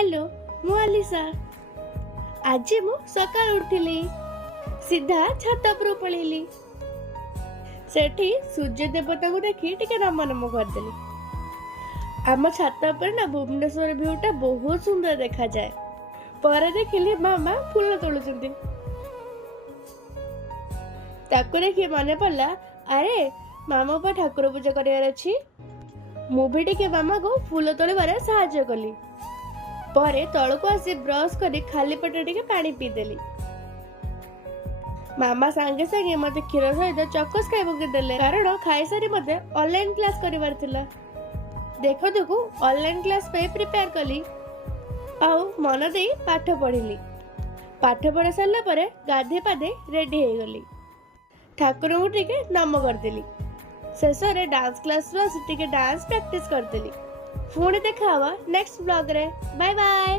Hello मु Alisa. आज मु सकाळ उठिली सीधा छात पर पळेली। सेठी सूर्य देवता को देखी टिके नम नम करदेली। आम छात पर ना भुवनेश्वर व्यूटा बहुत सुंदर देखा जाए। पर देखिली मामा फूल तोलुचंती। ताको देखि मने पड़ला अरे मामा पर ठाकुर पूजा करार अछि। मु भी टिके मामा को फूल तोड़बारे साहाय्य कली। परे तळको आसी ब्रश करी खाली पेट टिके पानी पी देली। मामा सांगे सांगे मते क्षीर सहित चकोस खाइबके देले कारण खाई सारी मते ऑनलाइन क्लास करिवार थिला। देखो देखो ऑनलाइन क्लास पे प्रिपेयर कली आउ मन दे पाठ पढ़िली। पाठ पढ़ी सारला परे गाधे पाधे रेडी हो गली। ठाकुर को टिके नम करदेली। शेष रे डांस क्लास रो टिके डांस प्रैक्टिस करदेली। पुणी देखा नेक्स्ट ब्लॉग रे। Bye bye.